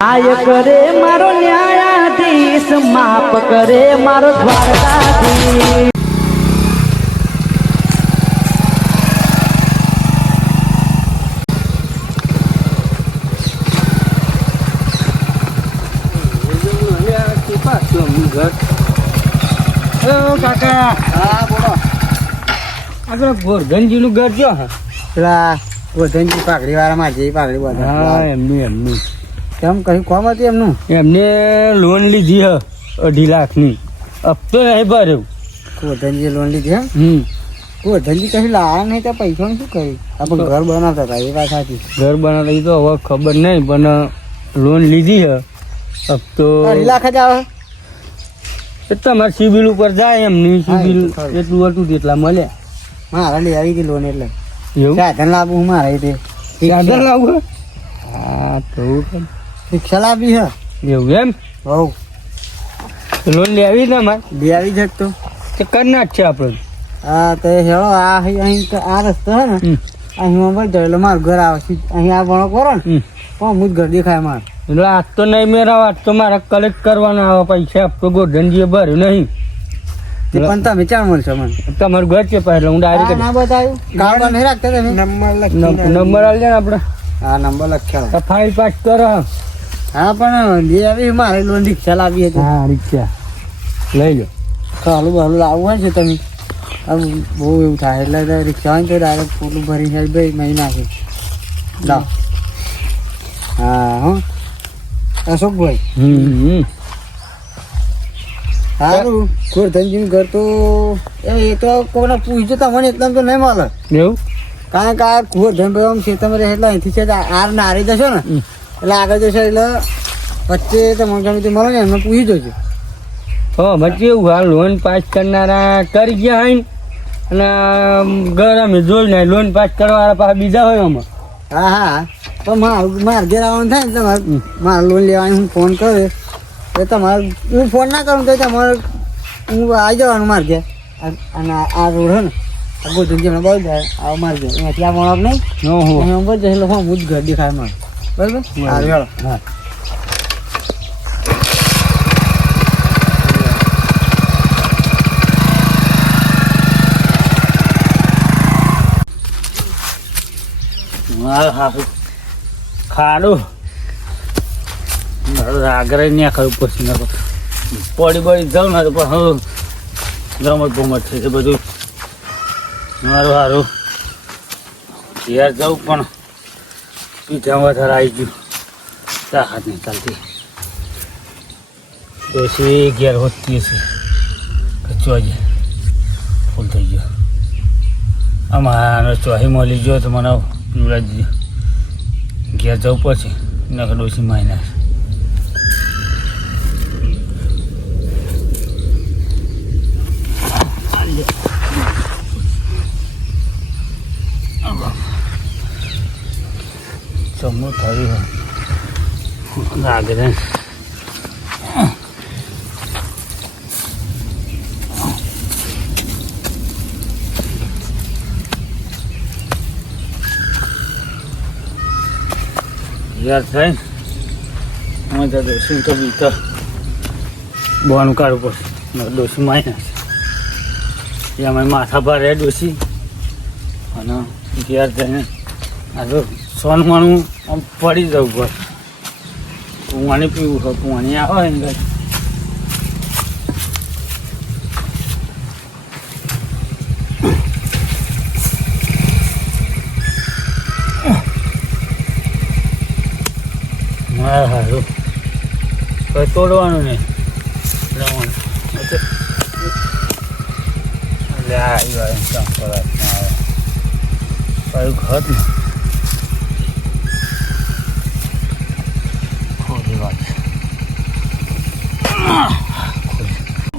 આય કરે મારો ન્યાયાધીશ માપ કરે મારો દ્વારકાધીશ. કાકા. હા બોલો આપણે ગોરધનજી ઘર કયો હા પેલા ગોધનજી પાઘડી વાળા માં જઈ પાઘડી હા બધા એમનું એમનું. કેમ? કઈ કોમ હતી એમનું? એમને લોન લીધી હ અઢી લાખની. હપ્તો નહીં ભર્યો ગોધનજી લોન લીધી હે હમ. ગોધનજી કશું લાયા નહીં તો પૈસા શું કર્યું? આપણે ઘર બનાવતા હતા એ વાત સાચી. ઘર બનાવતા એ તો હવે ખબર નહીં પણ લોન લીધી હ. હપ્તો અઢી લાખ જ આવે. એ તમારે સિબિલ ઉપર જાય એમની સિબિલ એટલું હતું એટલા મળે. મારા લઈ આવી હતી લોન એટલે. એવું? સાધન લાવવું મારે તે સાધન લાવું હા? તો રિક્ષા લાવી હે. એવું એમ? બહુ લોન લેવી ને મારે લેવી આવી જત તો. કરના જ નાખશે આપણે. હા તો હેળો આ અહીં આ રસ્તો હે ને. અહીં ઉપર જાય એટલે મારું ઘર આવે અહીં આ ભણો કરો ને પણ હું જ ઘર દેખાય મારે. એટલે આજ તો નહીં મેળવ આજ તો મારે કલેક્ટ કરવાના આવે પૈસા આપતો ગોરધનજીએ ભર્યું નહીં. તે પણ તમે ચાર મળશો મને તમારું ઘર છે પહેલા હું ડાયરેક્ટ ના બતાવ્યું. કાર્ડ નહીં રાખતા તમે? નંબર નંબર આલી ને આપણે આ નંબર લખ્યા તો ફાઇલ પાસ કરો. હા પણ આવી મારે લોન રિક્ષા લાવી હતી. હા રિક્ષા. લઈ લો. ખાલું બાલું લાવવું હોય છે તમે. આમ બહુ એવું થાય. એટલે રિક્ષા હોય ને તો ડાયરેક્ટ પૂરું ભરી જાય ભાઈ મહી નાખે. લાવ. હા હો. અશોકભાઈ. હમ સારું ગોરધનજીનું ઘર તો એ એ તો કોઈને પૂછજો તમને એકદમ તો નહીં મળે. એવું? કારણ કે આ ગોરધનભાઈ આમ ખેતરમાં રહે એટલે અહીંથી છે આર નારી જશો ને. એટલે આગળ જશે એટલે વચ્ચે તમને ગમે તે મળે ને એમને પૂછી જોજો. હા પછી એવું હા લોન પાસ કરનારા કરી ગયા હોય ને અને ઘર અમે જોઈ ને લોન પાસ કરવાવાળા પાછા બીજા હોય અમે હા હા. તો મારું મારે ઘેર આવવાનું થાય ને તમારે. મારે લોન લેવાની હું ફોન કરે એ તમારે હું ફોન ના કરું તો તમારે હું આવી જવાનું મારે ઘેર. અને આ- આ રોડ હે ને આ બધું જેમને બહુ જાય આવો મારે ઘેર. અહીંયાથી આ મળક નહીં. હું જશે એટલે હું જ ઘર દેખાય મારે. બરાબર? હા. ચાલો હા. ખાડું. આગળ ને ખાયું પછી ના પડી પડી જાઉં ને તો પણ રમત ભમત છે બધું. મારું સારું ઘેર જાઉં પણ પીઠા વધારે આવી ગયું. તા હાથ નહીં ચાલતી ડોસી ઘેર હોતી છે કચવાજે ફૂલ થઈ ગયો. આમાં ચોહી મળી ગયો તો મને પીવડા ઘેર જવું પડશે. નકર ડોસી મારી નાખે સમૂહ થયું લાગે છે યાર થાય ને અમે તો ડોસી તો બી તો બોનું કાઢવું પડશે મારી નાખશે એ અમે માથા પર રહે ડોસી. અને ઘેર જઈને આ સોનમાનું આમ પડી જવું પડે કુવાની પીવું હોય પાણી આવે ને. હા હારું કઈ તોડવાનું નહીં રમવાનું. એટલે આ આવ્યા કામ કરવા કયું ઘર ને.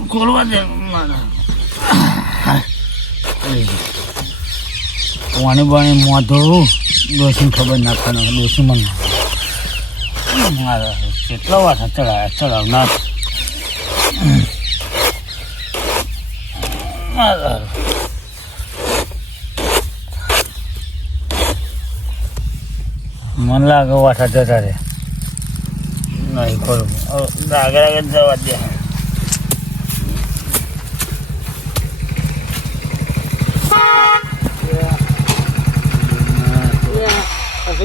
ખોલવા પાણી બાણી મોઢો ડોસીને ખબર નાખવાનું ડોસી મને મારા કેટલા વાર ચડાવ્યા ચડાવનાર. મારા. મન લાગે વાઠા જતા રે નહીં ખોલું. આગળ આગળ જવા દે.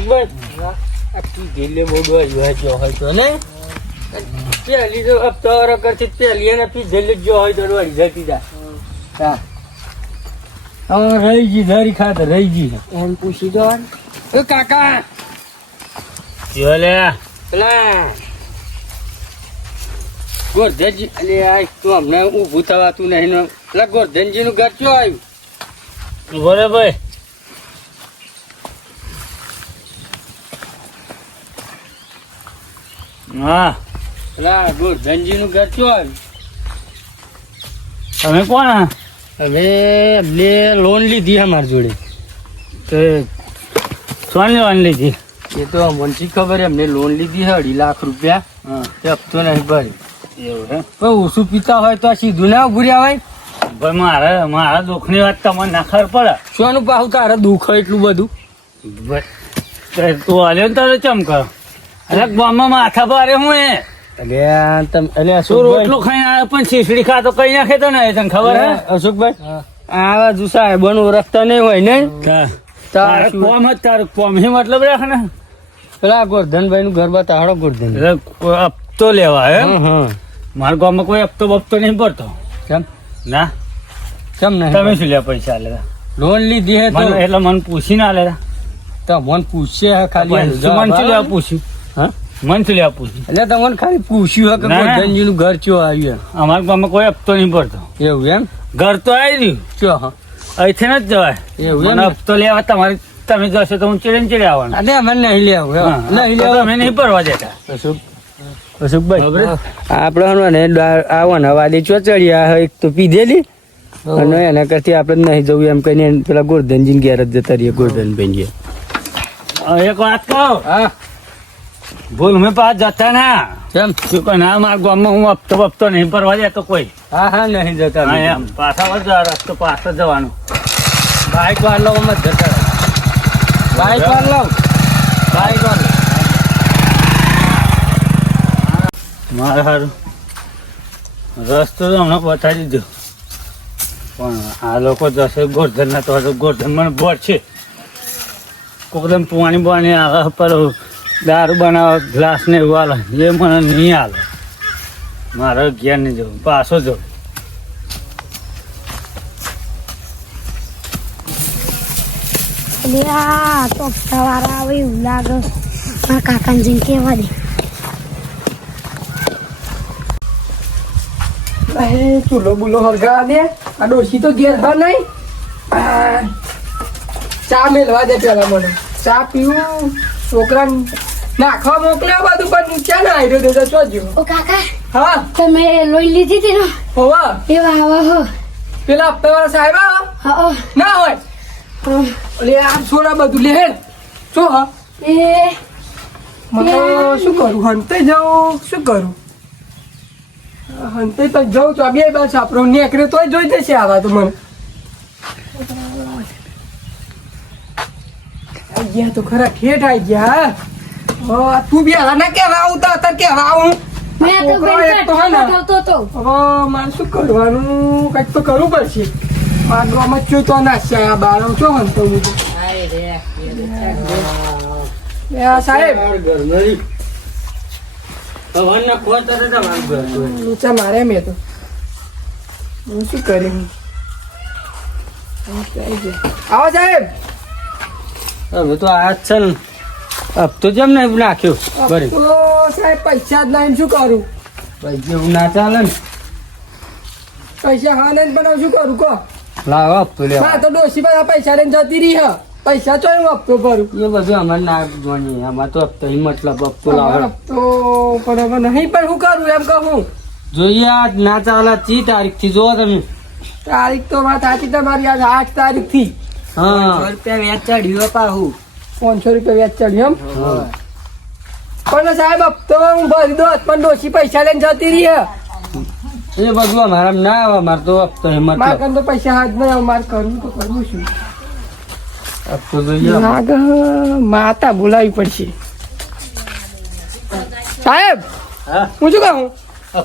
ડોહ્યો હોય તો ને? પહેલી તો વાળો કરતી પહેલી પીધેલી જો હોય તો ડોહી જતી જા હા. હવે રહી જી ધરી ખાત રહી જી એમ પૂછી દો એ કાકા! પેલા. ગોરધનજી અલે આ તું અમને ઊભું થવાતું નહીં ને. પેલા ગોરધનજી નું ઘર ચો આવ્યું? ઊભો રે ભાઈ હા. પેલા ઘર ચો તમે કોણ? હવે અમને લોન લીધી અમારી જોડે. શું સોન લોન લીધી? એ તો મનથી ખબર એમને લોન લીધી છે અઢી લાખ રૂપિયા. હા. તે હપ્તો નહીં ભરી. એવું હે પણ ઓછું પીતા હોય તો આ સીધું ના ઉભર્યા હોય. ભાઈ મારે મારા દુઃખની વાત તમને ના ખબર પડે. શોનું પાછું તારે દુઃખ એટલું બધું. તું હાલ્યો ને તારે ચમ કરો? અરે ગામમાં માથા ભારે હું એ. એટલે આ તમ એટલે શું રોટલું ખાઈને આવ્યો પણ શીસડી ખાતો કઈ નાખે તો ને? તને ખબર હે? અશોકભાઈ આવા જો સાહેબોને ઓળખતા નહીં હોય ને તારે કોમ જ તારું કોમ હે મતલબ રાખ ને? પેલા ગોરધનભાઈ નું ઘર બતાડો ગોરધન એટલે કોઈ હપ્તો લેવા હે? હા હા મારા ગામમાં કોઈ હપ્તો બપ્તો નહીં ભરતો કેમ? ના. કેમ તમે શું લ્યા પૈસા લેતા લોન લીધી હે તો? એટલે મને પૂછી ના લેતા તો મને પૂછશે હે ખાલી મન શું લેવા પૂછ્યું? હા? મન શું પૂછ્યું એટલે તમને ખાલી પૂછ્યું હે કે ના, ના. નું ઘર ચો આવ્યું અમારા ગામમાં કોઈ હપ્તો નહીં પડતો. એવું એમ? ઘર તો આવી રહ્યું ચો હા. અહીંથી જ જવાય. એવું એમ મને હપ્તો લેવા તમારી તમે જશો તો હું ચીડે ને ચીડે આવવાનું. અને અમે નહીં લેવું નહીં લેવું અમે નહીં ભરવા દેતા. આપણે આવવાના વાલી ચોચડિયા એક તો પીધેલી. અને એના કરતી આપણે નહીં જવું એમ કહીને પેલા ગોરધનજી ઘેર જ જતા રહીએ ગોરધનભાઈ એક વાત કહો. હા. ભૂલ મેં પાસ જતા ના. કેમ? શું કહે? ના મારા ગામમાં હું હપ્તો હપ્તો નહીં ભરવા જતો કોઈ. હા હા નહીં જતા એમ. પાછા વળજો રસ્તો પાછો જવાનું. બાઈક વાર લો મત જતા બાઈક વાર લો બાઈક વાર મારે સારું રસ્તો તો હમણાં બતાવી દીધો. પણ આ લોકો જશે ગોરધન ના તો ગોરધન મને બોર છે. કોકદમ પાણી પાણી આવે પર દારૂ બનાવો ગ્લાસ ને એવું હાલે. એ મને નહીં હાલે. મારે ઘેર નહીં જવું પાછો જવું. તો સવારે આવે એવું લાગે. મારા કાકાને જઈને કહેવા દે. અરે ચૂલો બુલો હરગા દે. આ ડોશી તો ઘેર હા નહીં. ચા મેલવા દે પેલા મને. ચા પીવું છોકરા નાખવા મોકલ્યા બધું પણ ક્યાં ના આવ્યો દેજો ચોજો ઓ કાકા હા? તમે લોહી લીધી હતી ને? હોવા? એવા આવા હો. પેલા હપ્તા વાળા સાહેબ હા ના હોય. હા. આ છોરા બધું લે હે શું હા. એ મને શું કરું? હંતે જાઉં શું કરું? હંતે તો જાઉં તો બે બસ આપણો નેકરે તોય જોઈ જશે આવા તો મને. ગયા તો ખરા ઠેઠ આઈ ગયા તું બી હાલા ના કેવા આવતા હતા કેવા આવું. મેં તો છોકરો તો હે તો હવે મારે શું કરવાનું? કંઈક તો કરવું પડશે. પાડવામાં ચો તો નાશે આ બાર છો હંતો હું. તો. આ સાહેબ. નીચે મારે મેં તો. હું શું કરી? આવો સાહેબ. હવે તો આ જ છે ને. હપ્તો જેમ ને નાખ્યો. બરી. તો સાહેબ પૈસા જ નહીં શું કરું? પૈસા જેવું ના ચાલે ને. પૈસા હા નહીં બનાવ શું કરું કહો? લાવો હપ્તો લેવા. હા તો ડોસી બધા પૈસા લઈને જતી રહી હા. પૈસા તો હું હપ્તો ભરું. એ બધું અમારે ના ગણી આમાં તો હપ્તો મતલબ હપ્તો લાવો. હપ્તો પણ હવે નહીં પણ શું કરું એમ કહું. જોઈએ આ ના ચાલે ચી તારીખથી જોવો તમે. તારીખ તો વાત સાચી તમારી આજ આઠ તારીખથી હા રૂપિયા વેચાડ્યું ચડ્યું પાહું. પાંચસો રૂપિયા વ્યાજ ચડ્યું એમ? પણ સાહેબ હપ્તો હું ભરી દો પણ ડોસી પૈસા લઈને જતી રહી એ બધું મારા ના આવે અમારે તો હપ્તો હિંમત મારે તો પૈસા હાથ ના આવે મારે કરવું તો કરવું શું? હપ્તો જોઈએ લાગ માતા બોલાવી પડશે. સાહેબ હું? શું કહું?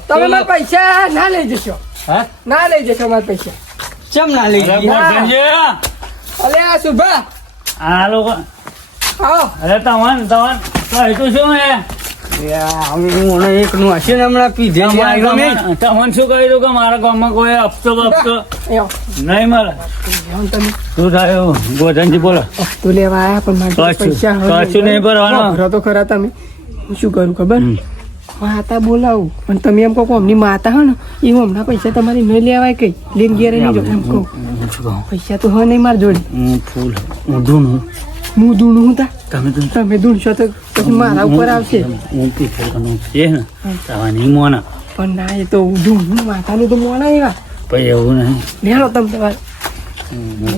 તમે મારા પૈસા ના લઈ જશો. હા? ના લઈ જશો મારા પૈસા. ચમ ના લઈ જશો? અલે આ શુભા. આ લોકો અરે તવન તવન. કહે તું શું હે? યા, હું મને એકનું હશે ને હમણાં પીધે. જ આવ્યો નહીં. તમન શું કહી કે મારા ગામમાં કોઈ હપ્તો બપ્તો? નહીં મળે. શું થાય ગોધનજી બોલો. હપ્તો લેવા આયા પણ મારી પૈસા કશું નહીં ભરવાનું. તો ખરા તમે. હું શું કરું ખબર. માતા બોલાવું. પણ તમે એમ કહો અમની માતા હો ને એ હમણાં પૈસા તમારી નહીં લેવાય કઈ. લઈને ઘેરે નહીં જો એમ કહું. પૈસા તો હ નહીં મારી જોડે. ફૂલ હું ધૂણું હું તા? તમે તો તમે ધૂણશો તો પછી મારા ઉપર આવશે. હું કે છે ને? તવાની મોના. પણ ના એ તો ધૂણું માતાનું તો મોણા એવા. પછી એવું નહીં. લેલો તમે તમારે.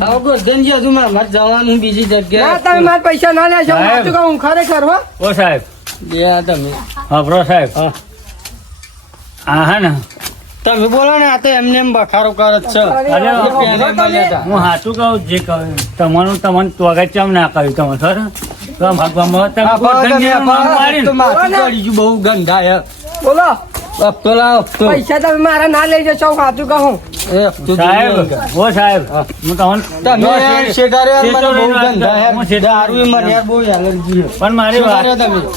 આવો ગોરધનજી, હજુ મારે મારે જવાનું બીજી ના જગ્યાએ તમે મારા પૈસા ના લેશો. હું સાહેબ. સાચું કહું ખરેખર હો. ઓ સાહેબ. યા તમે ને બોલો ને આ તો એમને એમ બખારો કરે જ છે. હું સાચું કહું જે કહું તમારું તમને તો આગળ ચમ ના કહ્યું તમે સર બહુ ગંધાય. બોલો. પૈસા તમે મારા ના લઈ જશો હું સાચું કહું. સાહેબ. ઓ સાહેબ હું. તમને. પણ મારી વાત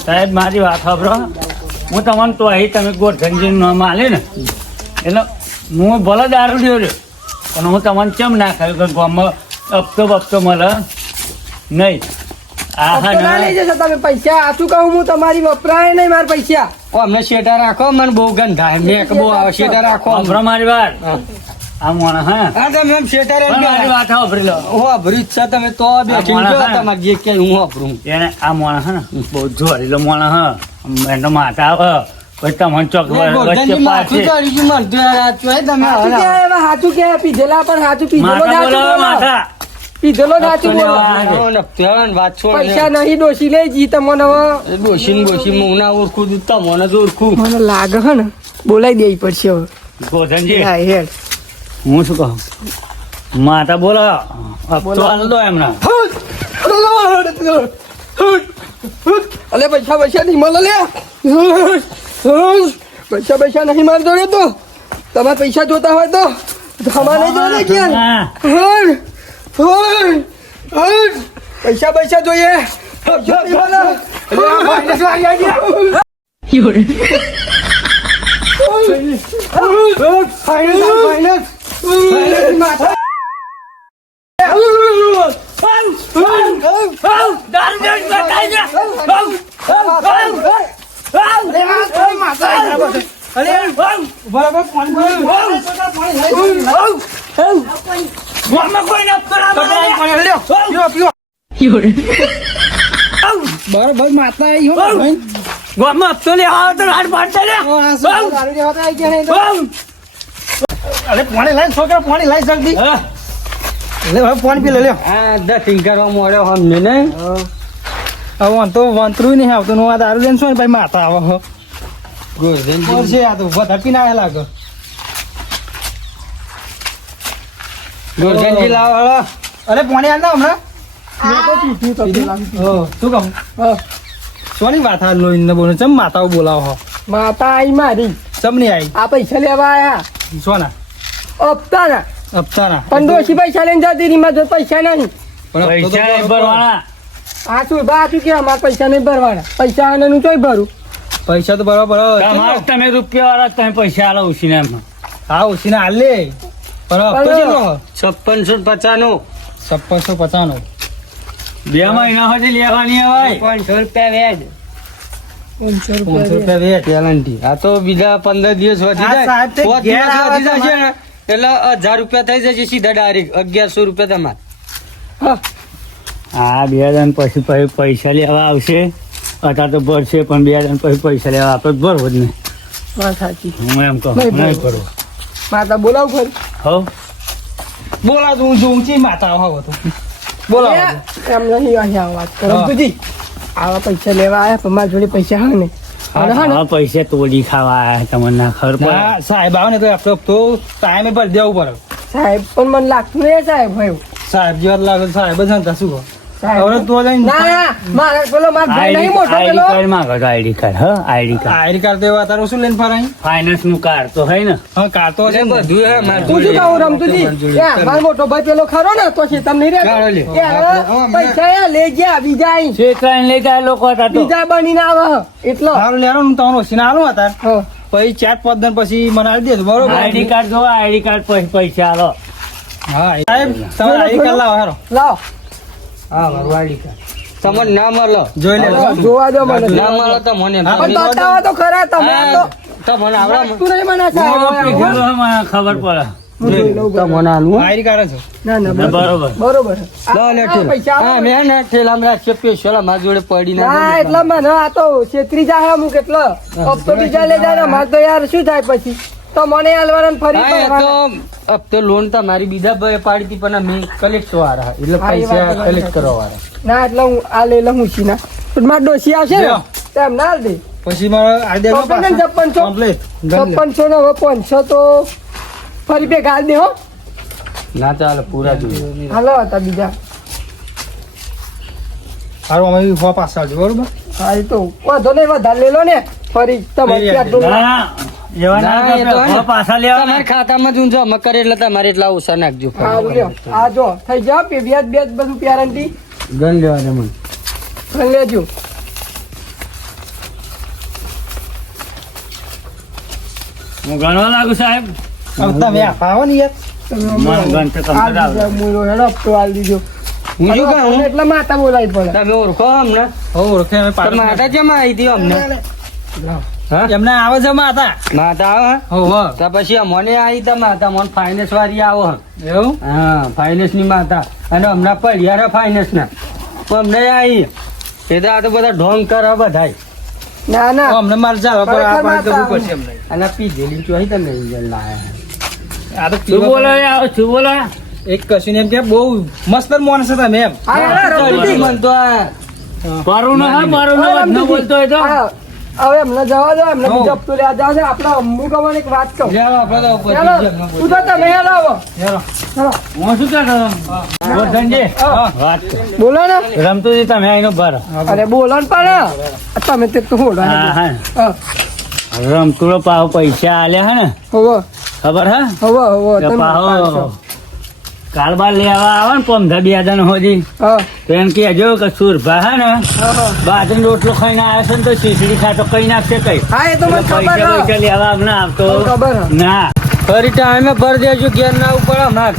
સાહેબ મારી વાત સાંભળો. હું તમને તો અહીં તમે ગોઠણજી નામ આલે ને. એટલે હું ભલે દારૂ લ્યો રહ્યો પણ હું તમને કેમ ના ખાયું કે ગામમાં હપ્તો બપ્તો મળે નહીં. તમે પૈસા. સાચું કહું હું? તમારી વપરાય નહીં મારા પૈસા. અમને શેઠા રાખો? મને બહુ ગંધા હે. મેં બહુ આવે શેઠા રાખો? સાંભળો મારી વાત. આ મોણ હા? હા તમે એમ શેઠા રે પણ મારી વાત સાંભળી લો. હું જ છે. તમે તો બેઠી માણસ ગયો હા. તમારે જે હું વાપરું એને આ મોણ હા ને? બહુ જોરેલો મોણ હા? એનો માતા વચ્ચે પાછે. તમે કે પીધેલા પણ પીધેલો બોલો. પૈસા નહીં ડોસી જી તમને હવે. ડોશી ને બોશી હું ના ઓળખું તમને જ ઓળખું. મને લાગે હે ને બોલાઈ દેવી પડશે હવે. ગોધનજી હા, હેડ. હું શું કહું? માતા બોલો. હપ્તો આલો દો એમના. અલે પૈસા પૈસા નહીં મળે લે. પૈસા પૈસા નહીં મારી જોડે તો. તમારે પૈસા જોતા હોય તો. અમારે નહીં જોડે ક્યાં. પૈસા પૈસા જોઈએ. પૈસા નહીં મળે. અલે આ માઇનસ વાળી આવી ગયા. Final, final. ફાઇનલ, માથા. બરોબર માતા આવી હો ભાઈ. ગામમાં હપ્તો લેવા આવે તો રાડ પાડતા લે. અરે પાણી લાઈ છોકરા પાણી લાઈ જલ્દી લે હવે પાણી પી લે લે આ દસિંગ કરવા મળ્યો અમને ને હવે તો વાંતરું નહીં આવતું નું આ દારૂ લઈને શું ભાઈ માતા આવે હો છે આ તો વધારે પીને આયા લાગે ગોરધનજી લાવો અરે પાણી આલ ના હમણાં? પીધું તો પેલા. ઓ શું કહું? સોની વાત આ લોહીને બોલો ચમ માતાઓ બોલાવો હો? માતા આઈ મારી. ચમ નહીં આઈ? આ પૈસા લેવા આયા. સોના હપ્તાના. હપ્તાના. પણ દોષી પૈસા લઈને જતી રહી મારા જોડે પૈસા નહીં. તો ભરવાના. આ શું બા શું કે અમારે પૈસા નહીં ભરવાના. પૈસા આને ચોય ભરું? પૈસા તો બરાબર તમે રૂપિયા વાળા તમે પૈસા આલો ઉસીને એમ. હા ઉસીને હાલે છપ્પનસો પચાસ નો છપ્પનસો પચાસ છપ્પનસો પચાનો બે મહિના સુધી લેવાની ભાઈ. પાંચસો રૂપિયા વેજ. પાંચસો રૂપિયા વેચ આ તો બીજા પંદર દિવસ વધી જાય. સાહેબ તે પાંચ ઘેર દિવસ વધી જશે. એટલે હજાર રૂપિયા થઈ જશે સીધા ડાયરેક્ટ. અગિયારસો રૂપિયા તમારે. હા. બે જણ પછી પછી પૈસા લેવા આવશે. અત્યારે તો ભરશે પણ બે હજાર પછી પૈસા લેવા આપણે ભરવો જ નહીં વાત સાચી. હું એમ કહું નહીં ભરવો. માતા બોલાવ હવ. હું જોઉં ઊંચી માતા હોવ તો. એમ નહીં અહીંયા વાત કરો. તુજી આવા પૈસા લેવા આયા પણ મારા જોડે પૈસા હા ને. હા પૈસા તોડી ખાવા આયા તમને ના ખબર પડે. સાહેબ આવે ને તો આપણે તો ટાઈમે ભરી દેવું પડે. સાહેબ પણ મને લાગતું નહીં સાહેબ ભાઈ સાહેબ જેવા લાગે સાહેબ જ શું હવે તો લઈને ના ના મારે પેલો મારો ભાઈ નહીં મોટો આઈડી કાર્ડ માંગો તો આઈડી કાર્ડ હા આઈડી કાર્ડ. આઈડી કાર્ડ તો એવા તારું શું લઈને ફરાય ફાઇનાન્સનું કાર્ડ તો હે ને. હા કાર્ડ તો છે બધું હે મારે તું શું કહું રમતુજી? એ મારો મોટો ભાઈ પેલો ખરો ને તો. એ પૈસા એ લઈ ગયા બીજા લઈ જાય લોકો હતા તો. બીજા બનીને આવે એટલો. સારું લેરો હું તમને હતા પછી ચાર પાંચ દિન પછી મને આવી દેજો બરોબર? આઈડી કાર્ડ જો આઈડી કાર્ડ પછી પૈસા આલો. હા સાહેબ તમે આઈડી કાર્ડ લાવો હારો. લાવો. હા મારું તમને ના મળો. જોઈ લેજો જોવા દો મને. ના મળો તો મને પણ બતાવો તો ખરા તમે તો તો મને આવડે. તું નહીં મને સાહેબ હું પીધેલો હે, મને ખબર પડે. હું તો મને આલું આઈડી કાર્ડ છે? ના ના ના, બરોબર. બરોબર. બરોબર. લો લે આ ઠેલા. પૈસા હા આપો. મેં ને ઠેલામાં રાખશે સ્પેશિયલ મારા જોડે પડી ના એટલા આ તો છેતરી જાય અમુક કેટલો બીજા લઈ જાય મારે તો યાર શું થાય પછી? તો મને હાલવાના ફરી હા. તો હપ્તે લોન તમારી બીજા ભાઈ પાડી હતી પણ મેં કલેક્ટ વાળા. એટલે હા, પૈસા કલેક્ટ કરવા વાળા. ના એટલે હું આ લઈ લઉં ઉછીના. પણ માર ડોસી આવશે ને તેમ તો ના દે. પછી મારે આ ચોપન ને છપ્પન કમ્પ્લીટ છપ્પનસો ને હવે પાંચસો તો ફરી બે ગાળ દે હો. ના ચાલે પૂરા જોઈએ. હાલો હતા બીજા. સારું અમે ફોન પાછા આવજો બરોબર? હા એ તો વાંધો નહીં વધારે લે લો ને. ફરી તમારે ખાતામાં જ ઊંઝો અમે કરે એટલે તમારે એટલા ઓછા નાખજો. આ જો થઈ જાવ પે વ્યાજ બધું પ્યારંટી ગણ લેવા દે મને. પણ લેજો. હું ગણવા લાગુ સાહેબ? તમે આવો ને યાર. તમે મને ગણતો complete આ બીજા મૂળો હેડો હપ્તો આલી દીધો. હું શું કહું? એટલે માતા બોલાવી પડે. તમે ઓળખો અમને? ઓળખે માતા જમા આવી હતી અમને? એમને આવે છે માતા. માતા આવે? હો હો. તો પછી અમને આવી તા માતા મને ફાઇનાન્સ વાળી આવો એવું? હા ફાઇનાન્સની માતા. અને હમણાં પડ્યા ફાઇનાન્સ ના. અમને આવી. એ તો આ તો બધા ઢોંગ કરે બધા ના ના. અમને માલ ચાલો પણ આ ખરેખર તો માતા પડશે અમને અને પીધેલી ચોઈ તમે લાયા. આ તો શું બોલો યાર શું બોલો. એક કશું ને એમ કે બહુ મસ્ત માણસ હતા તમે એમ. હા, હા, તો આ મારું ના હા. મારું ના બોલતો હોય તો? હા, હવે એમને જવા દો એમને. બીજો હપ્તો લેવા જાવ છે આપણે અમ્મુ કમાન એક વાત કહું. તો તું તો તમે હેલો આવો. ચાલો. ચાલો હું શું કહેતો ગોરધનજી હા. વાત બોલો ને. રમતુજી તમે આઈનો ભર અરે બોલો ને પણ. તમે તે તો હોડો હા હા. હા. રમતુડો પાવ પૈસા આલ્યા હે ને? હોવો. ખબર હે? હવે હવે. પાહો. બાર લેવા આવે ને પમધા બે જણ હોજી તો એમ કે જો કે સુરભા હે ને. બાજરી રોટલો ખાઈને આવ્યા છે ને તો શીશડી ખાતો કઈ નાખશે કઈ? હા એ તો મને ખબર પૈસા લેવા ના આવતો. ના. ફરી ટાઈમે ભર દેજો ઘેર ના ઉપર અમાર